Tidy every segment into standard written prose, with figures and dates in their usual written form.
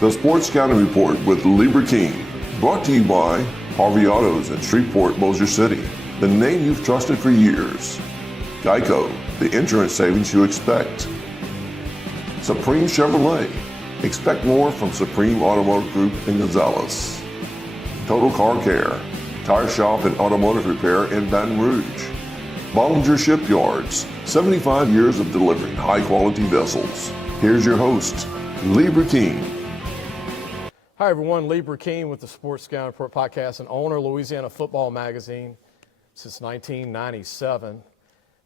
The Sports Scouting Report with Lieber King, brought to you by Harvey Autos in Shreveport, Bossier City, the name you've trusted for years. Geico, the insurance savings you expect. Supreme Chevrolet, expect more from Supreme Automotive Group in Gonzales. Total Car Care, tire shop and automotive repair in Baton Rouge. Bollinger Shipyards, 75 years of delivering high-quality vessels. Here's your host, Lieber King. Hi, everyone. Lieber King with the Sports Scouting Report podcast and owner of Louisiana Football Magazine since 1997.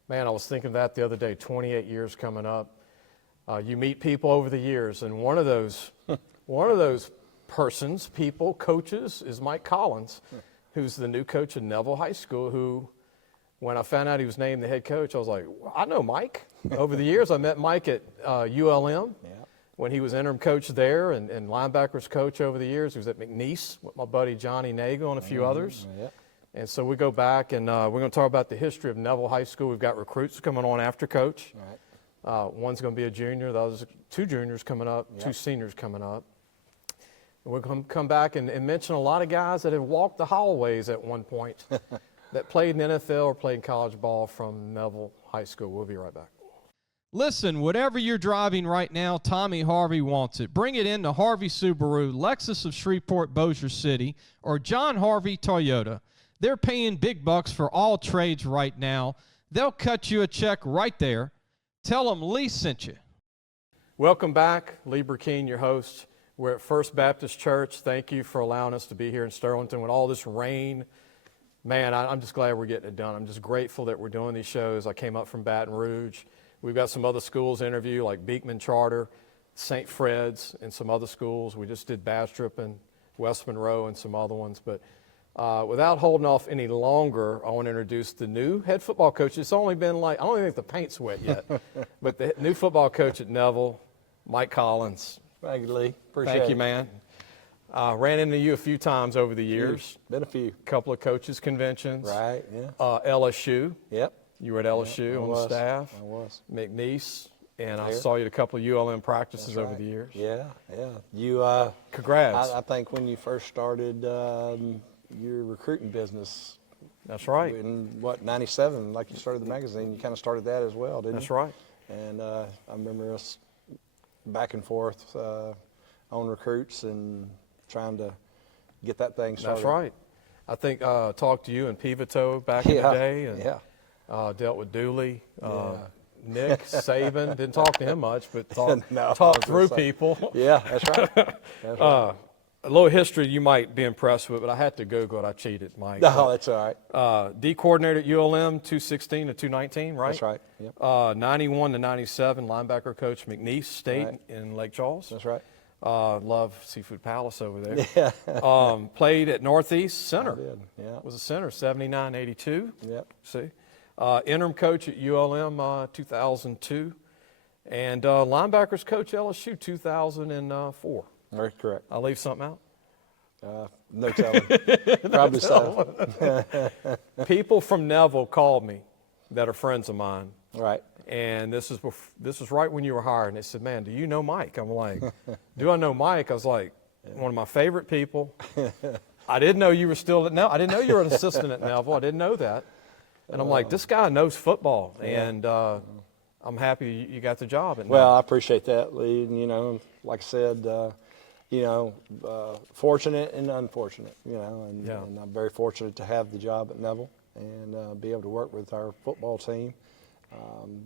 Man, I was thinking of that the other day, 28 years coming up. You meet people over the years, and one of those persons, people, coaches, is Mike Collins, who's the new coach at Neville High School, who, when I found out he was named the head coach, I was like, I know Mike. Over the years, I met Mike at ULM. Yeah. When he was interim coach there and linebackers coach over the years. He was at McNeese with my buddy Johnny Nagel and a few others. Yeah. And so we go back, and we're going to talk about the history of Neville High School. We've got recruits coming on after Coach. Right. One's going to be a junior. The other's two juniors coming up, two seniors coming up. And we're going to come back and mention a lot of guys that have walked the hallways at one point that played in the NFL or played college ball from Neville High School. We'll be right back. Listen, whatever you're driving right now, Tommy Harvey wants it. Bring it in to Harvey Subaru, Lexus of Shreveport, Bossier City, or John Harvey Toyota. They're paying big bucks for all trades right now. They'll cut you a check right there. Tell them Lee sent you. Welcome back. Lieber King, your host. We're at First Baptist Church. Thank you for allowing us to be here in Sterlington with all this rain. Man, I'm just glad we're getting it done. I'm just grateful that we're doing these shows. I came up from Baton Rouge. We've got some other schools interview, like Beekman Charter, St. Fred's, and some other schools. We just did Bastrop and West Monroe and some other ones. But without holding off any longer, I want to introduce the new head football coach. It's only been I don't even think the paint's wet yet. But the new football coach at Neville, Mike Collins. Thank you, Lee. Appreciate it. Thank you, man. Ran into you a few times over the years. Been a few. Couple of coaches' conventions. Right, yeah. LSU. Yep. You were at LSU on the staff. I was. McNeese, and I saw you at a couple of ULM practices over the years. Yeah, yeah. You. Congrats. I think when you first started your recruiting business. That's right. In, 97, like you started the magazine, you kind of started that as well, didn't you? That's right. And I remember us back and forth on recruits and trying to get that thing started. That's right. I think talked to you and Pivito back in the day. And, dealt with Dooley, Nick, Saban. Didn't talk to him much, but talked through people. Yeah, that's right. That's right. A little history you might be impressed with, but I had to Google it. I cheated, Mike. No, that's all right. D coordinator at ULM, 216 to 219, right? That's right. Yep. 91 to 97, linebacker coach McNeese State in Lake Charles. That's right. Love Seafood Palace over there. Yeah. Played at Northeast Center. I did. Yeah. Was a center, 79-82. Yep. See. Interim coach at ULM, 2002. And linebackers coach LSU, 2004. Very correct. I'll leave something out? No telling. Probably so. People from Neville called me that are friends of mine. Right. And this was right when you were hired. And they said, man, do you know Mike? I'm like, do I know Mike? I was like, one of my favorite people. I didn't know you were still at Neville. I didn't know you were an assistant at Neville. I didn't know that. And I'm like, this guy knows football. And I'm happy you got the job at Neville. Well, I appreciate that, Lee. And, like I said, fortunate and unfortunate, and I'm very fortunate to have the job at Neville and be able to work with our football team.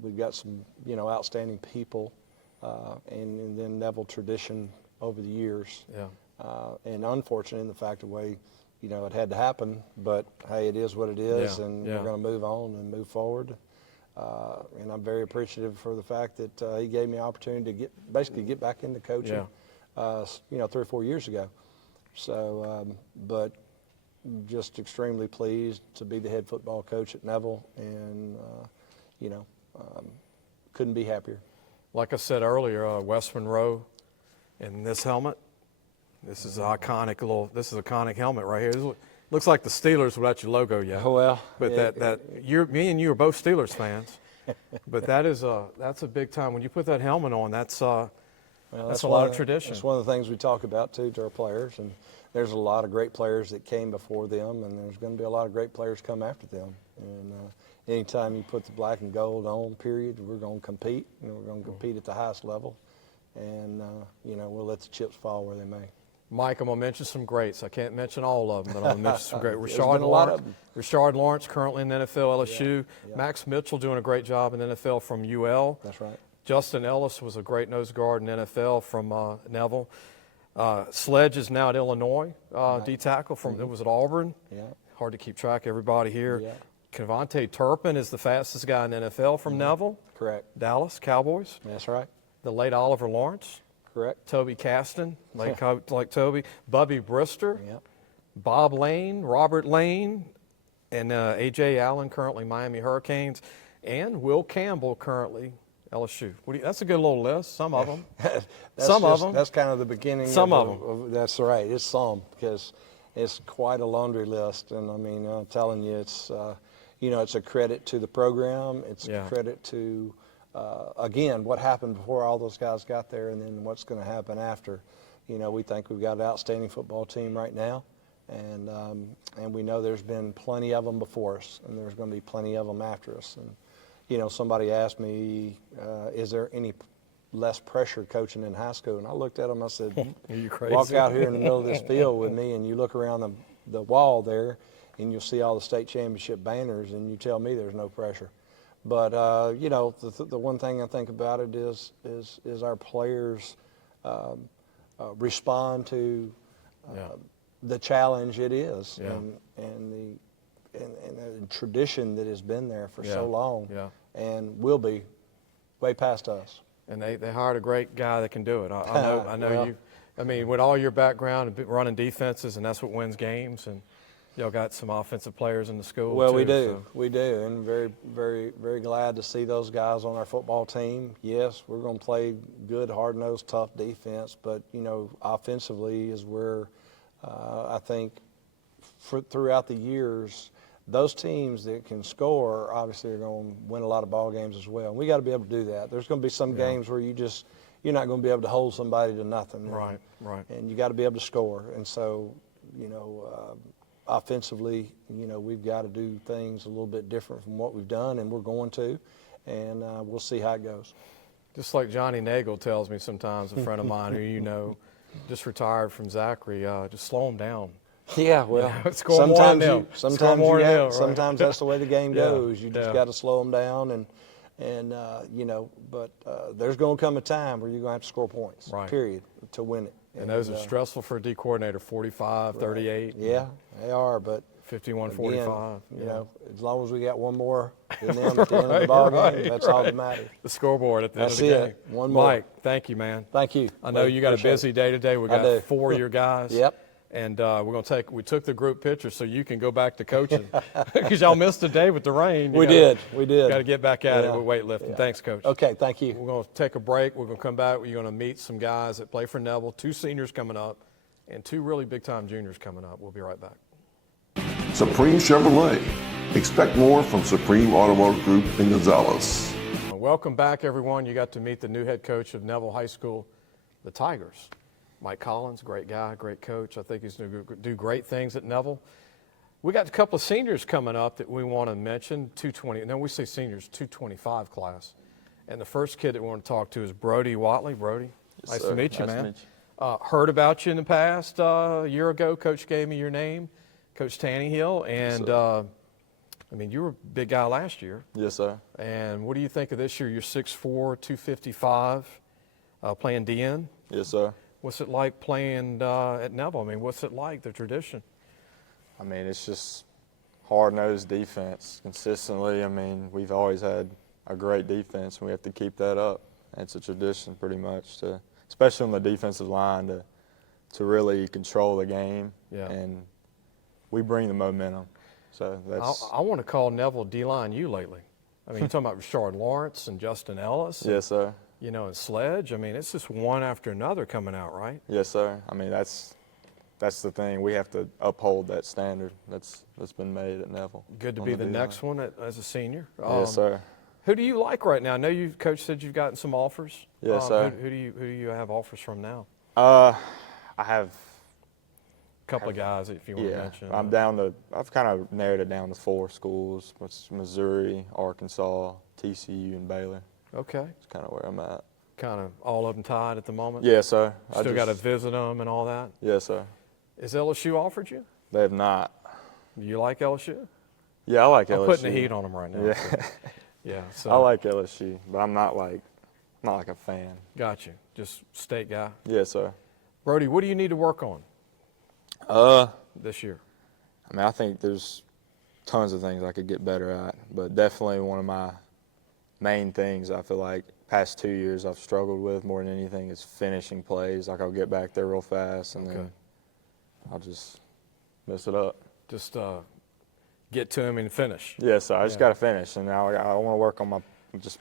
We've got some, outstanding people, and then Neville tradition over the years. Yeah. And unfortunate in the fact of the way, it had to happen, but hey, it is what it is, and we're going to move on and move forward. And I'm very appreciative for the fact that he gave me an opportunity to get back into coaching. 3 or 4 years ago. So, but just extremely pleased to be the head football coach at Neville, and couldn't be happier. Like I said earlier, West Monroe in this helmet. This is an iconic helmet right here. This looks like the Steelers without your logo yet. Well, but me and you are both Steelers fans. But that's a big time when you put that helmet on. That's Well, that's a lot of tradition. That's one of the things we talk about, too, to our players. And there's a lot of great players that came before them, and there's going to be a lot of great players come after them. And anytime you put the black and gold on, period, we're going to compete, and we're going to compete at the highest level. And, we'll let the chips fall where they may. Mike, I'm going to mention some greats. I can't mention all of them, but I'm going to mention some great. Rashard Lawrence, currently in the NFL, LSU. Yeah. Max Mitchell doing a great job in the NFL from UL. That's right. Justin Ellis was a great nose guard in the NFL from Neville. Sledge is now at Illinois, D-tackle from, it was at Auburn. Yeah. Hard to keep track of everybody here. Yeah. Kevontae Turpin is the fastest guy in the NFL from Neville. Correct. Dallas Cowboys. That's right. The late Oliver Lawrence. Correct. Toby Caston, like Toby. Bubby Brister. Yep. Bob Lane, Robert Lane, and A.J. Allen, currently Miami Hurricanes, and Will Campbell, currently LSU. That's a good little list, some of them. That's kind of the beginning. Some of them. That's right. It's some, because it's quite a laundry list. And, I mean, I'm telling you, it's, it's a credit to the program. It's a credit to, again, what happened before all those guys got there and then what's going to happen after. We think we've got an outstanding football team right now. And we know there's been plenty of them before us, and there's going to be plenty of them after us. And, somebody asked me, is there any less pressure coaching in high school? And I looked at them, I said, Are you crazy? Walk out here in the middle of this field with me, and you look around the wall there, and you'll see all the state championship banners, and you tell me there's no pressure. But, the one thing I think about it is our players respond to the challenge it is, and the tradition that has been there for so long, and will be way past us. And they hired a great guy that can do it. I know you. I mean, with all your background and running defenses, and that's what wins games, and y'all got some offensive players in the school. Well, too, we do, and very, very, very glad to see those guys on our football team. Yes, we're going to play good, hard-nosed, tough defense, but offensively is where I think throughout the years, those teams that can score obviously are going to win a lot of ball games as well. And we got to be able to do that. There's going to be some games where you're not going to be able to hold somebody to nothing. Right. And you got to be able to score. And so, offensively, we've got to do things a little bit different from what we've done, and we're going to. And we'll see how it goes. Just like Johnny Nagel tells me sometimes, a friend of mine who just retired from Zachary, just slow him down. Yeah, well, sometimes that's the way the game goes. You just got to slow them down, but there's going to come a time where you're going to have to score points, period, to win it. And those are stressful for a D coordinator, 45, 38. Yeah, they are, but 51, 45. As long as we got one more than them at the end of the ball game, that's all that matters. The scoreboard at the end of the game. That's it. One more. Mike, thank you, man. Thank you. I know you got a busy day today. We got 4 of your guys. Yep. And we took the group picture so you can go back to coaching because y'all missed a day with the rain. We did. Got to get back at it with weightlifting. Thanks, Coach. Okay, thank you. We're going to take a break. We're going to come back. You're going to meet some guys that play for Neville, 2 seniors coming up, and 2 really big-time juniors coming up. We'll be right back. Supreme Chevrolet. Expect more from Supreme Automotive Group in Gonzales. Welcome back, everyone. You got to meet the new head coach of Neville High School, the Tigers. Mike Collins, great guy, great coach. I think he's going to do great things at Neville. We got a couple of seniors coming up that we want to mention, 220. Now we say seniors, 225 class. And the first kid that we want to talk to is Brody Watley. Brody, nice to meet you, man. Heard about you in the past a year ago. Coach gave me your name, Coach Tannehill. And, you were a big guy last year. Yes, sir. And what do you think of this year? You're 6'4", 255, playing DN. Yes, sir. What's it like playing at Neville? What's it like, the tradition? It's just hard-nosed defense consistently. We've always had a great defense, and we have to keep that up. It's a tradition pretty much, especially on the defensive line, to really control the game. Yeah. And we bring the momentum. So I want to call Neville D-line you lately. You're talking about Rashard Lawrence and Justin Ellis. Yes, sir. And Sledge. It's just one after another coming out, right? Yes, sir. That's the thing. We have to uphold that standard that's been made at Neville. Good to be the next one as a senior. Yes, sir. Who do you like right now? I know Coach said you've gotten some offers. Yes, sir. Who do you have offers from now? I have A couple of guys, if you want to mention. I've kind of narrowed it down to 4 schools: Missouri, Arkansas, TCU, and Baylor. Okay. That's kind of where I'm at. Kind of all of them tied at the moment? Yes, sir. Still got to visit them and all that? Yes, sir. Is LSU offered you? They have not. Do you like LSU? Yeah, I like LSU. I'm putting the heat on them right now. Yeah. So. Yeah. So. I like LSU, but I'm not like a fan. Got you. Just state guy. Yes, sir. Brody, what do you need to work on this year? I mean, I think there's tons of things I could get better at, but definitely one of my main things I feel like past 2 years I've struggled with more than anything is finishing plays. Like I'll get back there real fast and then I'll just mess it up. Just get to him and finish. Yes, sir. I just got to finish, and now I want to work on my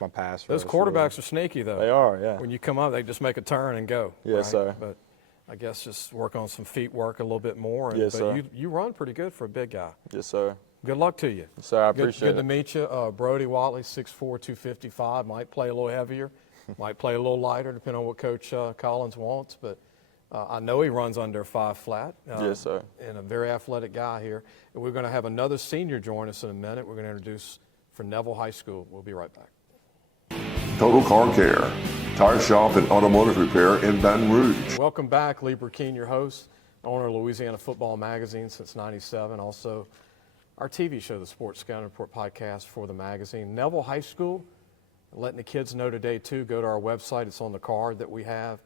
pass. Those quarterbacks are sneaky, though. They are, yeah. When you come up, they just make a turn and go. Yes, right? sir. But I guess just work on some feet work a little bit more. Yes, but sir. You run pretty good for a big guy. Yes, sir. Good luck to you. Yes, sir. I appreciate it. Good to meet you. Brody Watley, 6'4", 255. Might play a little heavier, might play a little lighter, depending on what Coach Collins wants. But I know he runs under 5 flat. Yes, sir. And a very athletic guy here. And we're going to have another senior join us in a minute. We're going to introduce for Neville High School. We'll be right back. Total Car Care, tire shop and automotive repair in Baton Rouge. Welcome back. Lee Burkeen, your host, owner of Louisiana Football Magazine since '97. Also, our TV show, the Sports Scouting Report podcast for the magazine. Neville High School, letting the kids know today, too. Go to our website. It's on the card that we have.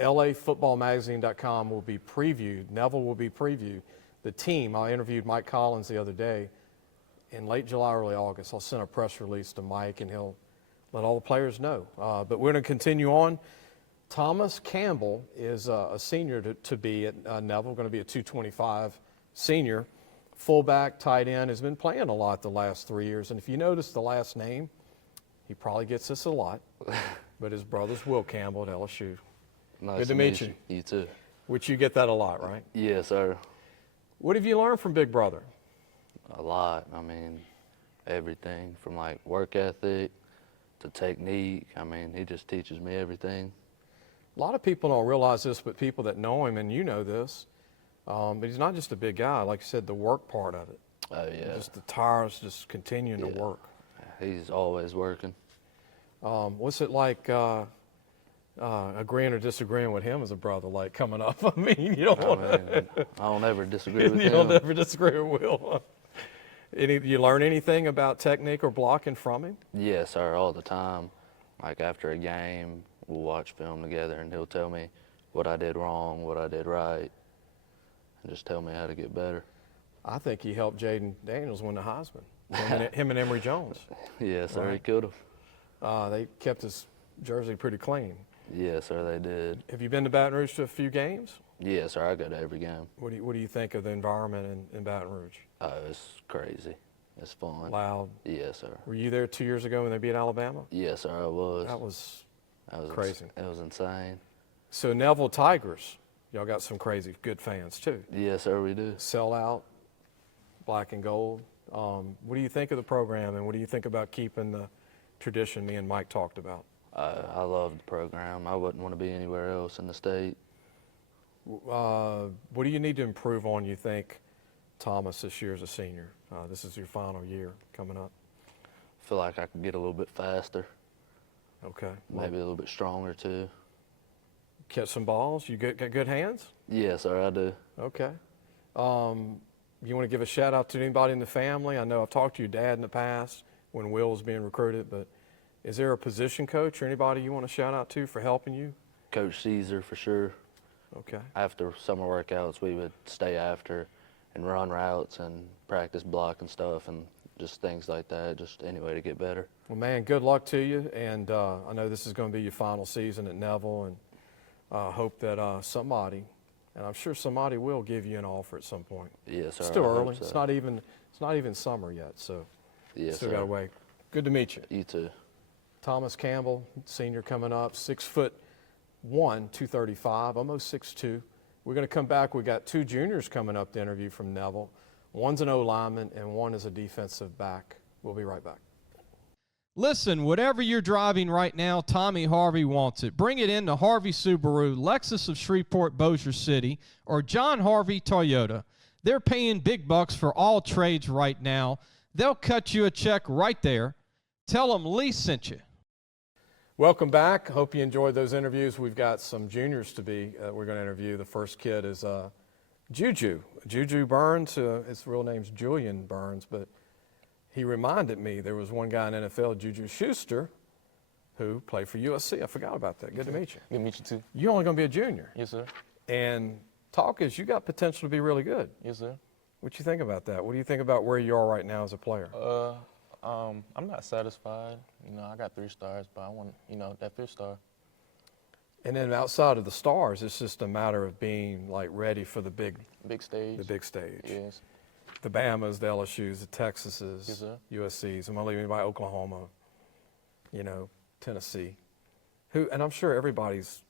LAFootballmagazine.com will be previewed. Neville will be previewed. The team, I interviewed Mike Collins the other day in late July, early August. I'll send a press release to Mike, and he'll let all the players know. But we're going to continue on. Thomas Campbell is a senior to be at Neville, going to be a 225 senior. Fullback, tight end, has been playing a lot the last 3 years. And if you notice the last name, he probably gets this a lot. But his brother's Will Campbell at LSU. Nice Good to meet you. You too. Which you get that a lot, right? Yes, sir. What have you learned from Big Brother? A lot. I mean, everything from like work ethic to technique. I mean, he just teaches me everything. A lot of people don't realize this, but people that know him, and you know this, but he's not just a big guy. Like you said, the work part of it. Oh, yeah. Just the tires just continuing to work. He's always working. What's it like agreeing or disagreeing with him as a brother, like coming up? I mean, you don't want to. I don't ever disagree with him. You don't ever disagree with Will. You learn anything about technique or blocking from him? Yes, sir, all the time. Like after a game, we'll watch film together, and he'll tell me what I did wrong, what I did right, and just tell me how to get better. I think he helped Jaden Daniels win the Heisman. Him and Emory Jones. Yes, sir, Right. he could have. They kept his jersey pretty clean. Yes, sir, they did. Have you been to Baton Rouge to a few games? Yes, sir, I go to every game. What do you think of the environment in Baton Rouge? Oh, it's crazy. It's fun. Loud. Yes, sir. Were you there 2 years ago when they beat Alabama? Yes, sir, I was. That was crazy. crazy. It was insane. So Neville Tigers, y'all got some crazy good fans too. Yes, sir, we do. Sell out, black and gold. What do you think of the program, and what do you think about keeping the tradition me and Mike talked about? I love the program. I wouldn't want to be anywhere else in the state. What do you need to improve on, you think, Thomas, this year as a senior? This is your final year coming up. I feel like I could get a little bit faster, Okay. maybe a little bit stronger too. Catch some balls? You got good hands? Yes, sir, I do. Okay. You want to give a shout out to anybody in the family? I know I've talked to your dad in the past when Will was being recruited, but is there a position coach or anybody you want to shout out to for helping you? Coach Caesar for sure. Okay. After summer workouts, we would stay after and run routes and practice block and stuff and just things like that, just any way to get better. Well, man, good luck to you. And I know this is going to be your final season at Neville, and hope that somebody, and I'm sure somebody will give you an offer at some point. Yes, sir. It's still I hope early. so. It's not even summer yet, so Yes, still sir. got to wait. Good to meet you. You too. Thomas Campbell, senior coming up, 6'1", 235, almost 6'2". We're going to come back. We got 2 juniors coming up to interview from Neville. One's an O lineman and one is a defensive back. We'll be right back. Listen, whatever you're driving right now, Tommy Harvey wants it. Bring it in to Harvey Subaru, Lexus of Shreveport, Bossier City, or John Harvey Toyota. They're paying big bucks for all trades right now. They'll cut you a check right there. Tell them Lee sent you. Welcome back. Hope you enjoyed those interviews. We've got some juniors to be. We're going to interview. The first kid is Juju Burns. His real name's Julian Burns, but he reminded me there was one guy in NFL, Juju Schuster, who played for USC. I forgot about that. Good to meet you. Good to meet you too. You're only going to be a junior. Yes, sir. And talk is you got potential to be really good. Yes, sir. What you think about that? What do you think about where you are right now as a player? I'm not satisfied. You know, I got 3 stars, but I want, that 5th star. And then outside of the stars, it's just a matter of being like ready for the big stage. The big stage. Yes. The Bamas, the LSUs, the Texases, Yes, sir. USCs. I'm gonna leave anybody Oklahoma, Tennessee. And I'm sure everybody's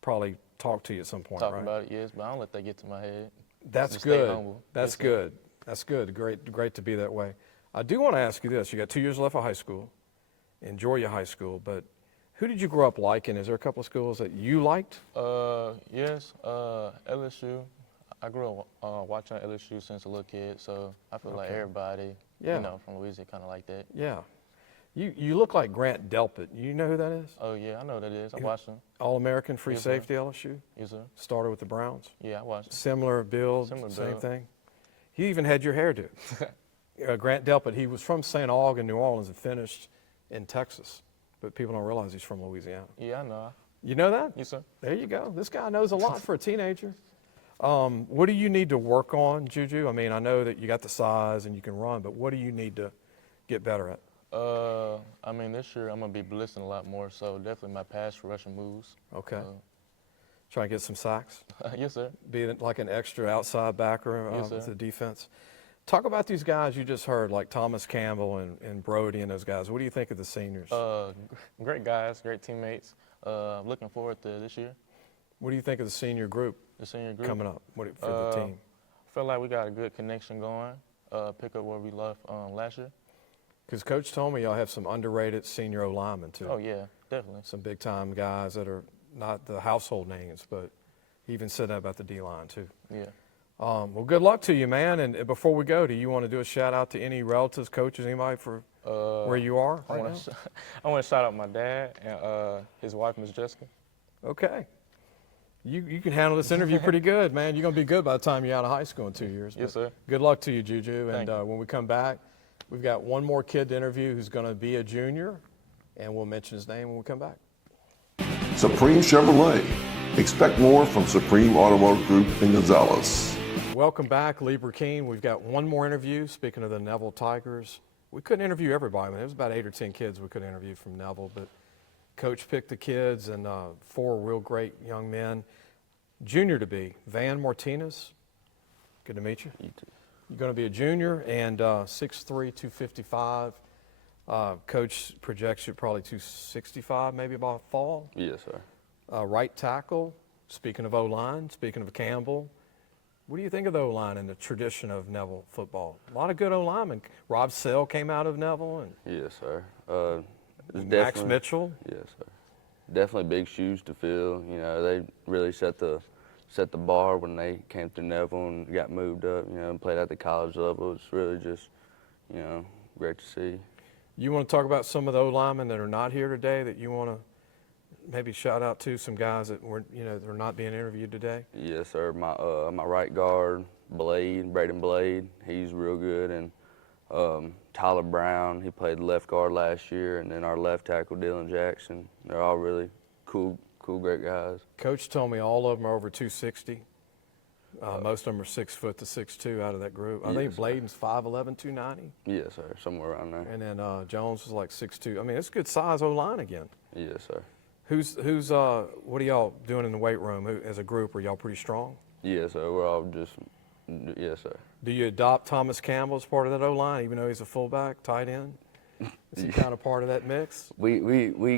probably talked to you at some point, Talk right? about it, yes, but I don't let that get to my head. That's Just stay good. humble. That's Yes, sir. good. That's good. Great to be that way. I do want to ask you this. You got 2 years left of high school. Enjoy your high school, but who did you grow up liking? Is there a couple of schools that you liked? Yes, LSU. I grew up watching LSU since a little kid, so I feel like everybody, from Louisiana kind of like that. Yeah. You look like Grant Delpit. You know who that is? Oh, yeah, I know what that is. I watched him. All-American free Yes, sir. safety LSU. Yes, sir. Started with the Browns. Yeah, I watched him. Similar build, Similar same build. thing. He even had your hairdo. Grant Delpit, he was from St. Aug in New Orleans and finished in Texas. But people don't realize he's from Louisiana. Yeah, I know. You know that? Yes, sir. There you go. This guy knows a lot for a teenager. What do you need to work on, Juju? I mean, I know that you got the size and you can run, but what do you need to get better at? This year I'm going to be blitzing a lot more, so definitely my pass rushing moves. Okay. Try and get some sacks? Yes, sir. Be like an extra outside backer Yes, with sir. the defense. Talk about these guys you just heard, like Thomas Campbell and Brody and those guys. What do you think of the seniors? Great guys, great teammates. Looking forward to this year. What do you think of the senior group The senior group. coming up for the team? I feel like we got a good connection going. Pick up where we left last year. Because Coach told me y'all have some underrated senior O-linemen, too. Oh, yeah, definitely. Some big-time guys that are not the household names, but he even said that about the D-line, too. Yeah. Well, good luck to you, man. And before we go, do you want to do a shout-out to any relatives, coaches, anybody for where you are I right want now? to shout out my dad and his wife, Miss Jessica. Okay. You can handle this interview pretty good, man. You're going to be good by the time you're out of high school in 2 years. Yes, But sir. Good luck to you, Juju. Thank And you. when we come back, we've got one more kid to interview who's going to be a junior, and we'll mention his name when we come back. Supreme Chevrolet. Expect more from Supreme Automotive Group in Gonzales. Welcome back, Lee Burkeen. We've got one more interview. Speaking of the Neville Tigers, we couldn't interview everybody. I mean, it was about 8 or 10 kids we could interview from Neville, but Coach picked the kids, and 4 real great young men. Junior to be, Van Martinez. Good to meet you. You too. You're going to be a junior and 6'3", 255. Coach projects you probably 265 maybe by fall. Yes, sir. Right tackle, speaking of O-line, speaking of Campbell. What do you think of the O-line in the tradition of Neville football? A lot of good O-linemen. Rob Sell came out of Neville, and Yes, sir. It's Max definitely- Mitchell. Yes, sir. Definitely big shoes to fill. You know, they really set the bar when they came to Neville and got moved up. You know, and played at the college level. It's really just, great to see. You want to talk about some of the O-linemen that are not here today that you want to maybe shout out to, some guys that weren't, that are not being interviewed today? Yes, sir. My right guard, Braden Blade, he's real good, and Tyler Brown, he played left guard last year, and then our left tackle, Dylan Jackson. They're all really cool, great guys. Coach told me all of them are over 260. Most of them are 6 foot to 6'2" out of that group. I think Yes, sir. Bladen's 5'11", 290. Yes, sir. Somewhere around there. And then Jones was like 6'2". I mean, it's good size O-line again. Yes, sir. What are y'all doing in the weight room as a group? Are y'all pretty strong? Yes, sir. We're all just, yes, sir. Do you adopt Thomas Campbell as part of that O-line, even though he's a fullback, tight end? Is he kind of part of that mix? We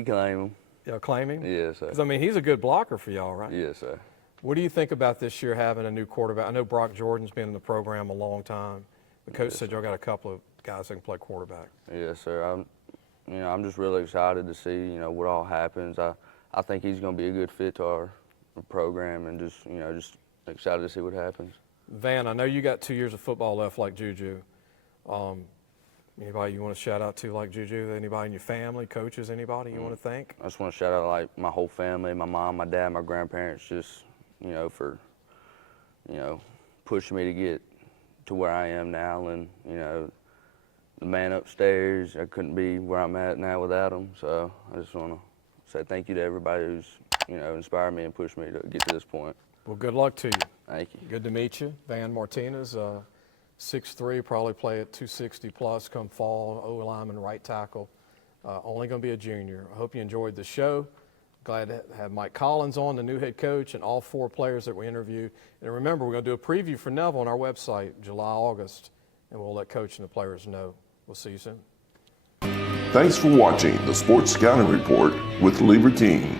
claim him. Y'all claim him? Yes, sir. 'Cause, I mean, he's a good blocker for y'all, right? Yes, sir. What do you think about this year having a new quarterback? I know Brock Jordan's been in the program a long time. The coach said y'all got a couple of guys that can play quarterback. Yes, sir. I'm just really excited to see, what all happens. I think he's going to be a good fit to our program, and just excited to see what happens. Van, I know you got 2 years of football left like Juju. Anybody you want to shout out to like Juju? Anybody in your family, coaches, anybody you want to thank? I just want to shout out like my whole family, my mom, my dad, my grandparents, just, for, pushing me to get to where I am now. And, the man upstairs, I couldn't be where I'm at now without him. So I just want to say thank you to everybody who's, inspired me and pushed me to get to this point. Well, good luck to you. Thank you. Good to meet you. Van Martinez, 6'3", probably play at 260 plus come fall, O-lineman, right tackle. Only going to be a junior. I hope you enjoyed the show. Glad to have Mike Collins on, the new head coach, and all 4 players that we interviewed. And remember, we're going to do a preview for Neville on our website, July, August, and we'll let coach and the players know. We'll see you soon. Thanks for watching the Sports Scouting Report with Lieber King.